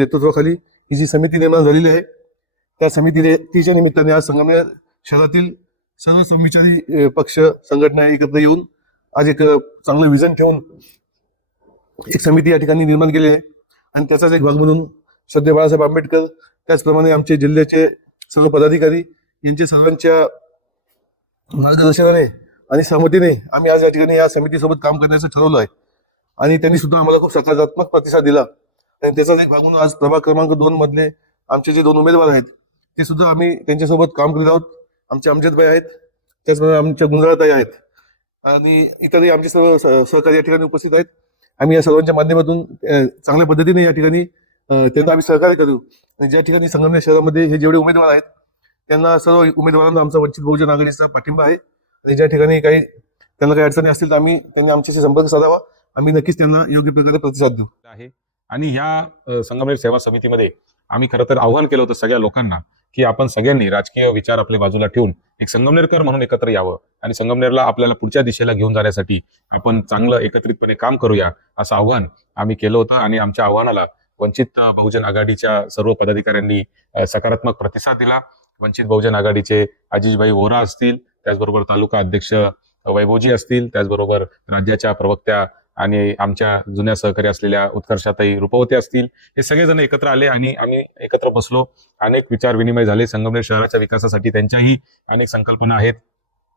नेतृत्वाखाली ही जी समिती निर्माण झालेली आहे त्या समितीने तिच्या निमित्ताने आज संगमनेर शहरातील सर्व संविचारी पक्ष संघटना एकत्र येऊन आज एक चांगलं विजन ठेवून एक समिती या ठिकाणी निर्माण केली आहे. आणि त्याचाच एक भाग म्हणून सध्या बाळासाहेब आंबेडकर त्याचप्रमाणे आमचे जिल्ह्याचे सर्व पदाधिकारी यांच्या सर्वांच्या मार्गदर्शनाने आणि सहमतीने आम्ही आज या ठिकाणी या समितीसोबत काम करण्याचं ठरवलं आहे. आणि त्यांनी सुद्धा आम्हाला खूप सकारात्मक प्रतिसाद दिला. आणि त्याचाच एक भाग म्हणून आज प्रभाग क्रमांक दोन मधले आमचे जे दोन उमेदवार आहेत ते सुद्धा आम्ही त्यांच्यासोबत काम करीत आहोत. आमचे अमजदभाई आहेत त्याचप्रमाणे आमच्या गुंजाळताई आहेत. आणि इतरही आमचे सर्व सहकारी या ठिकाणी उपस्थित आहेत. आम्ही या सर्वांच्या माध्यमातून चांगल्या पद्धतीने या ठिकाणी त्यांना आम्ही सहकार्य करू. आणि ज्या ठिकाणी संगमनेर शहरामध्ये हे जेवढे उमेदवार आहेत त्यांना सर्व उमेदवारांना आमचा वंचित बहुजन आघाडीचा पाठिंबा आहे. आणि ज्या ठिकाणी काही त्यांना काही अडचणी असतील तर आम्ही त्यांनी आमच्याशी संपर्क साधावा. आम्ही नक्कीच त्यांना योग्य प्रकारे प्रतिसाद देऊ. आहे. आणि ह्या संगमनेर सेवा समितीमध्ये आम्ही खरं तर आव्हान केलं होतं सगळ्या लोकांना की आपण सगळ्यांनी राजकीय विचार आपल्या बाजूला ठेवून एक संगमनेरकर म्हणून एकत्र यावं आणि संगमनेरला आपल्याला पुढच्या दिशेला घेऊन जाण्यासाठी आपण चांगलं एकत्रितपणे काम करूया असं आव्हान आम्ही केलं होतं आणि आमच्या आव्हानाला वंचित बहुजन आघाडीच्या सर्व पदाधिकाऱ्यांनी सकारात्मक प्रतिसाद दिला. वंचित बहुजन आघाडीचे अजिजभाई वोरा असतील त्याचबरोबर तालुका अध्यक्ष वैभवजी असतील त्याचबरोबर राज्याच्या प्रवक्त्या आणि आमच्या जुन्या सहकारी असलेल्या उत्कर्षाताई रुपवते असतील हे सगळेजण एकत्र आले आणि आम्ही एकत्र बसलो. अनेक विचार विनिमय झाले. संगमनेर शहराच्या विकासासाठी त्यांच्याही अनेक संकल्पना आहेत.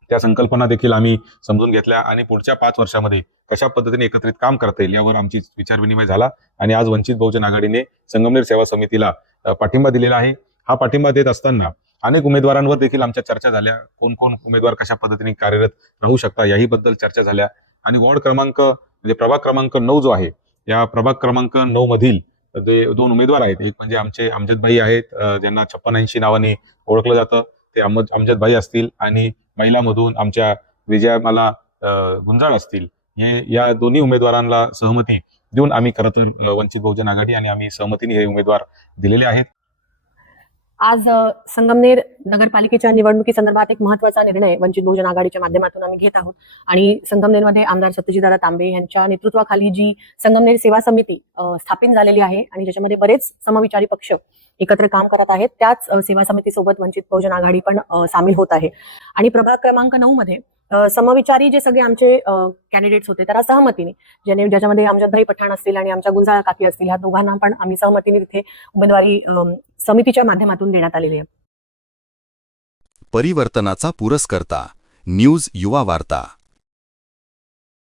त्या संकल्पना देखील आम्ही समजून घेतल्या आणि पुढच्या पाच वर्षामध्ये कशा पद्धतीने एकत्रित काम करता येईल यावर आमची विचार विनिमय झाला आणि आज वंचित बहुजन आघाडीने संगमनेर सेवा समितीला पाठिंबा दिलेला आहे. हा पाठिंबा देत असताना अनेक उमेदवारांवर देखील आमच्या चर्चा झाल्या. कोण कोण उमेदवार कशा पद्धतीने कार्यरत राहू शकता याही बद्दल चर्चा झाल्या आणि वॉर्ड क्रमांक म्हणजे प्रभाग क्रमांक नऊ जो आहे या प्रभाग क्रमांक नऊ मधील जे दोन उमेदवार आहेत एक म्हणजे आमचे अमजदभाई आहेत ज्यांना छप्पन ऐंशी नावाने ओळखलं जातं ते अमज अमजदभाई असतील आणि महिलामधून आमच्या विजयामाला गुंजाळ असतील. हे या दोन्ही उमेदवारांना सहमती देऊन आम्ही खरं तर वंचित बहुजन आघाडी आणि आम्ही सहमतीने हे उमेदवार दिलेले आहेत. आज संगमनेर नगरपालिकेच्या निवडणुकी संदर्भात एक महत्त्वाचा निर्णय वंचित बहुजन आघाडीच्या माध्यमातून आम्ही घेत आहोत. आणि संगमनेरमध्ये आमदार सत्यजीदादा तांबे यांच्या नेतृत्वाखाली जी संगमनेर सेवा समिती स्थापित झालेली आहे आणि ज्याच्यामध्ये बरेच समविचारी पक्ष एकत्र काम करत आहेत. त्याच सेवा समितीसोबत वंचित बहुजन आघाडी पण सामील होत आहे. आणि प्रभाग क्रमांक नऊ मध्ये समविचारी जे सगळे आमचे कॅन्डिडेट्स होते त्याला सहमतीने ज्याने ज्याच्यामध्ये आमच्यातभाई पठाण असतील आणि आमच्या गुंजाळा काकी असतील ह्या दोघांना पण आम्ही सहमतीने तिथे उमेदवारी समितीच्या माध्यमातून देण्यात आलेली आहे. परिवर्तनाचा पुरस्कर्ता न्यूज युवा वार्ता.